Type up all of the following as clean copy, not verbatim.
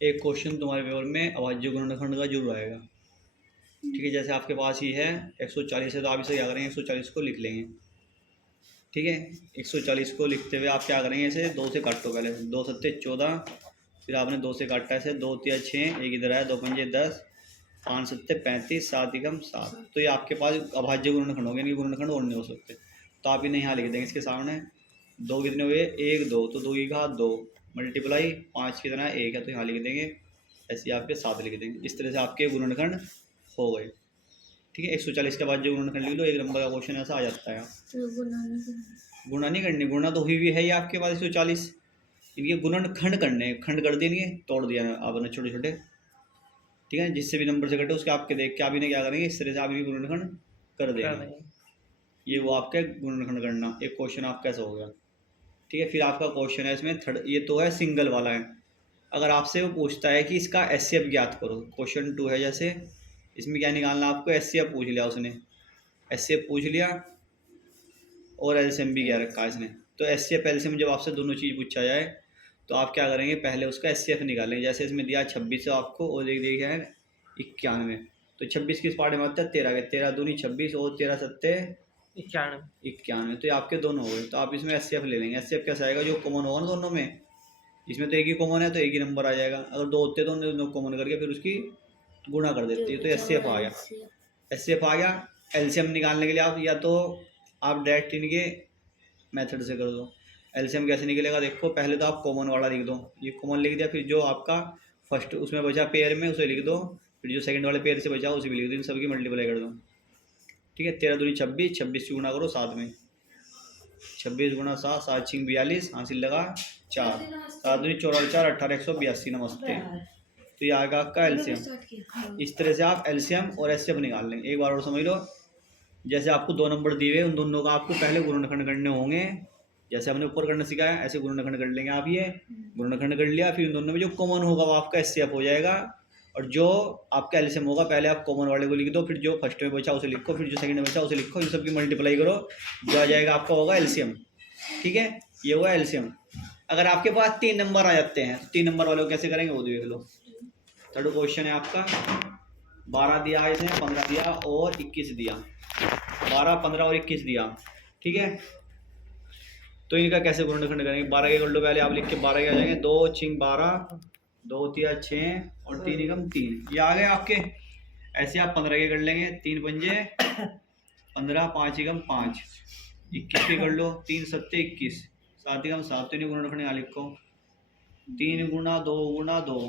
एक क्वेश्चन तुम्हारे पेपर में अभाज्य गुणनखंड का जरूर आएगा। ठीक है, जैसे आपके पास ही है 140 है, तो आप इसे क्या करेंगे, 140 को लिख लेंगे। ठीक है, 140 को लिखते हुए आप क्या करेंगे, इसे 2 से काटो पहले। 2 सत्ते 14, फिर आपने 2 से काटा ऐसे, 2 तिया 6, एक इधर है, 2 पंजे 10, 5 सत्ते 35, 7 एकम 7। तो ये आपके पास अभाज्य गुणनखंड हो गए, इनके गुणनखंड और नहीं हो सकते। तो आप इन्हें यहाँ लिख देंगे इसके सामने। 2 कितने हुए, 1 2, तो 2 की घात 2 मल्टीप्लाई 5 कितना है, 1 है, तो यहाँ लिख देंगे। ऐसे आपके 7 लिख देंगे। इस तरह से आपके गुणनखंड हो गए। ठीक है, 140 के बाद जो गुणनखंड लिख लो, 1 नंबर का क्वेश्चन ऐसा आ जाता है। गुणा नहीं करनी, गुणा तो हुई भी है ये आपके पास 140। इनके गुणनखंड करने, खंड कर दिए, तोड़ दिया आपने छोटे छोटे। ठीक है, जिससे भी नंबर से कटे उसके आपके देख के आप इन्हें क्या करेंगे, इस तरह से आप इन्हें गुणनखंड कर देंगे। ये वो आपके गुणनखंड करना एक क्वेश्चन आपका ऐसा हो गया। ठीक है, फिर आपका क्वेश्चन है इसमें थर्ड, ये तो है सिंगल वाला है। अगर आपसे वो पूछता है कि इसका एचसीएफ ज्ञात करो, क्वेश्चन 2 है जैसे, इसमें क्या निकालना आपको, एचसीएफ पूछ लिया उसने, एचसीएफ पूछ लिया और एलसीएम भी क्या रखा है इसने। तो एचसीएफ एलसीएम जब आपसे दोनों चीज़ पूछा जाए तो आप क्या करेंगे, पहले उसका एचसीएफ निकालेंगे। जैसे इसमें दिया 26 है आपको और एक दिया है 91। तो 26 किस पार्ट में आता है, 13 के, 13 दूनी 26 और 13 सत्ते 91। तो ये आपके दोनों हो गए। तो आप इसमें एचसीएफ ले लेंगे। एचसीएफ कैसा आएगा, जो कॉमन होगा ना दोनों में, इसमें तो एक ही कॉमन है तो एक ही नंबर आ जाएगा। अगर 2 होते तो दोनों कॉमन करके फिर उसकी गुणा कर देती है। तो एचसीएफ आ गया, एचसीएफ आ गया। एलसीएम निकालने के लिए आप या तो आप डायरेक्ट इनके मेथड से कर दो। एलसीएम कैसे निकलेगा, देखो पहले तो आप कॉमन वाला लिख दो, ये कॉमन लिख दिया, फिर जो आपका फर्स्ट उसमें बचा पेयर में उसे लिख दो, फिर जो सेकंड वाले पेयर से बचा उसे भी लिख दो, इन सबकी मल्टीप्लाई कर दो। ठीक है, 13 दूनी 26, 26 की गुणा करो 7 में, 26 गुणा 7, 7 छिंग 42, हासिल लगा 4, 7 दूनी 44, 4 18, 182। नमस्ते। तो ये आएगा आपका एलसीएम। इस तरह से आप एलसीएम और एचसीएफ निकाल लेंगे। एक बार और समझ लो, जैसे आपको 2 नंबर दिए हुए, उन दोनों का आपको पहले गुणनखंड करने होंगे। जैसे हमने ऊपर करना सिखाया ऐसे गुणनखंड कर लेंगे आप। ये गुणनखंड कर लिया, फिर इन दोनों में जो कॉमन होगा वो आपका एचसीएफ हो जाएगा, और जो आपका एलसीएम होगा पहले आप कॉमन वाले को लिख दो, फिर जो फर्स्ट में बचा उसे लिखो, फिर जो सेकंड में बचा उसे लिखो, इन सबकी मल्टीप्लाई करो, जो आ जाएगा आपका होगा एलसीएम। ठीक है, ये हुआ एलसीएम। अगर आपके पास 3 नंबर आ जाते हैं तो 3 नंबर वाले को कैसे करेंगे वो देख लो। थर्ड क्वेश्चन है आपका, 12 दिया है इसने, 15 दिया और 21 दिया, 12 15 और 21 दिया। ठीक है, तो इनका कैसे गुणनखंड करेंगे, 12 के कर लो पहले आप लिख के, 12 के आ जाएंगे, 2 छिंग 12, 2 तिया 6 और 3 एकम 3, ये आ गए आपके। ऐसे आप 15 के कर लेंगे, 3 पंजे 15, 5 एकम 5, 21 के कर लो, 3 सत्ते 21, 7 एकम 7। तो इन्हें गुणनखंड यहाँ लिखो, 3 गुणा 2 गुणा 2,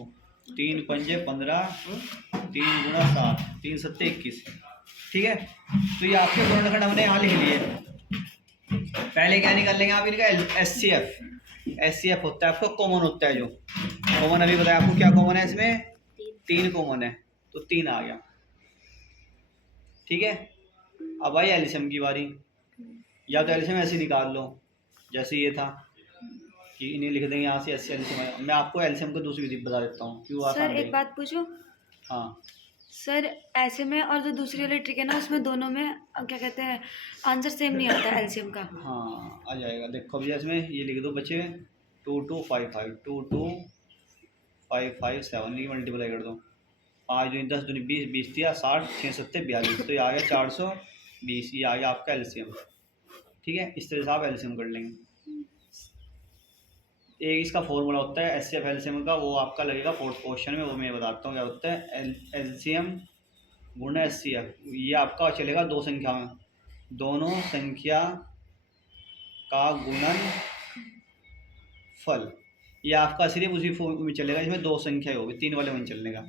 3 पंजे 15, 3 गुणा 7, 3 सत्ते 21। ठीक है, तो ये आपके गुणनखंड हमने यहाँ लिख लिए। पहले क्या निकाल लेंगे आप इनका, एचसीएफ। एचसीएफ होता है आपका कॉमन होता है, जो कॉमन अभी बताया आपको क्या कॉमन है इसमें, 3 कॉमन है, तो 3 आ गया। ठीक है, अब आई एलसीएम की बारी। या तो एलसीएम ऐसे निकाल लो जैसे ये था कि इन्हें लिख देंगे यहाँ से एलसीएम। मैं आपको एलसीएम को दूसरी विधि बता देता हूँ क्यों आसान सर एक बात पूछो। हाँ सर ऐसे में और जो दूसरी वाली ट्रिक है ना, उसमें दोनों में क्या कहते हैं, आंसर सेम नहीं आता एलसीएम का। हाँ आ जाएगा। देखो भैया इसमें ये लिख दो बच्चे, 2 2 5 5, 2 2 5 5 7 की मल्टीप्लाई कर दो, 5 दूनी 10 दूनी 20, 20 दिया 60, 6 सत्ते 42, तो ये आ गया 420। ये आ गया आपका एलसीएम। ठीक है, इस तरह से आप एलसीएम कर लेंगे। एक इसका फॉर्मूला होता है एचसीएफ एलसीएम का, वो आपका लगेगा फोर्थ क्वेश्चन में, वो मैं बताता हूँ क्या होता है। एलसीएम गुणा एचसीएफ, ये आपका चलेगा 2 संख्या में, दोनों संख्या का गुणन फल। ये आपका सिर्फ उसी फॉर्म में चलेगा इसमें 2 संख्या होगी, 3 वाले में चलने का।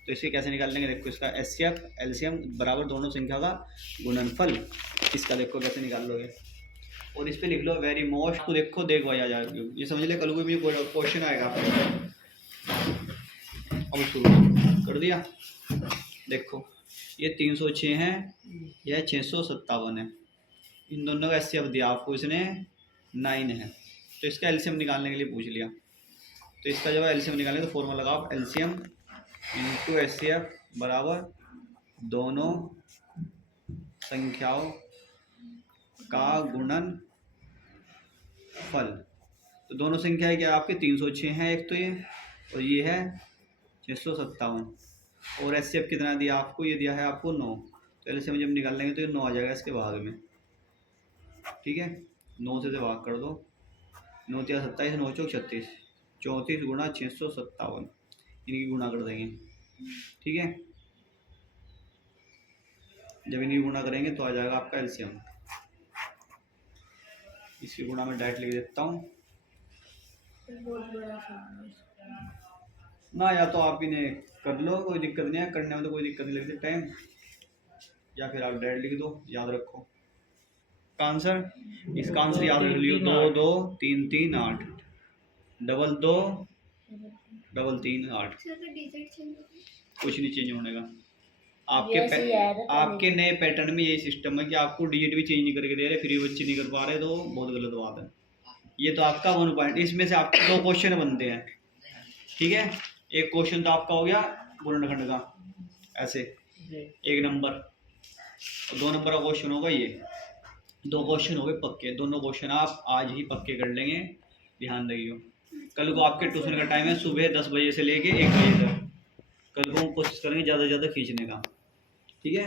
तो इसे कैसे निकाल लेंगे, देखो इसका एचसीएफ एलसीएम बराबर दोनों संख्या का गुणनफल, इसका देखो कैसे निकाल लोगे। और इस पे लिख लो वेरी मोस्ट, तो देखो आ जाएगा, ये समझ ले कल को भी क्वेश्चन आएगा आपको। अब शुरू कर दिया, देखो ये 306 है, यह 657 है, इन दोनों का एचसीएफ दिया आपको इसने 9 है, तो इसका एलसीएम निकालने के लिए पूछ लिया। तो इसका जब एलसीएम निकालें तो फॉर्मूला लगाओ, एलसीएम इंटू एचसीएफ बराबर दोनों संख्याओं का गुणन फल। तो दोनों संख्याएं क्या आपके 306 हैं एक तो ये, और ये है 657। और एच सी एफ कितना दिया आपको, ये दिया है आपको 9। तो एलसीएम जब निकाल लेंगे तो ये 9 आ जाएगा इसके भाग में, ठीक है। 9 से भाग कर दो, 9 तिया 27, 9 चौक 36, 34 गुणा 657, इनकी गुणा कर देंगे, ठीक है। जब इनकी गुणा करेंगे तो आ जाएगा आपका एलसीएम। इसकी गुणा में डायरेक्ट लिख देता हूँ ना, या तो आप इन्हें कर लो, कोई दिक्कत नहीं है, करने में तो कोई दिक्कत नहीं लगती टाइम, या फिर आप डायरेक्ट लिख दो, याद रखो का आंसर। इसका आंसर याद रख लियो, 2 2 3 3 8, 2 2 3 3 8। कुछ नहीं चेंज होने का। आपके नए पैटर्न में यही सिस्टम है कि आपको डिजिट भी चेंज नहीं करके दे रहे, फिर भी बच्चे नहीं कर पा रहे, तो बहुत गलत बात है। ये तो आपका 1 पॉइंट, इसमें से आपके 2 क्वेश्चन बनते हैं, ठीक है। एक क्वेश्चन तो आपका हो गया गुणनखंड का ऐसे 1 नंबर, और 2 नंबर का क्वेश्चन होगा ये। 2 क्वेश्चन हो गए पक्के, दोनों क्वेश्चन आप आज ही पक्के कर लेंगे, ध्यान रखियो। कल को आपके ट्यूशन का टाइम है सुबह 10 बजे से लेके 1 बजे तक, कल को कोशिश करेंगे ज़्यादा से ज़्यादा खींचने का, ठीक है।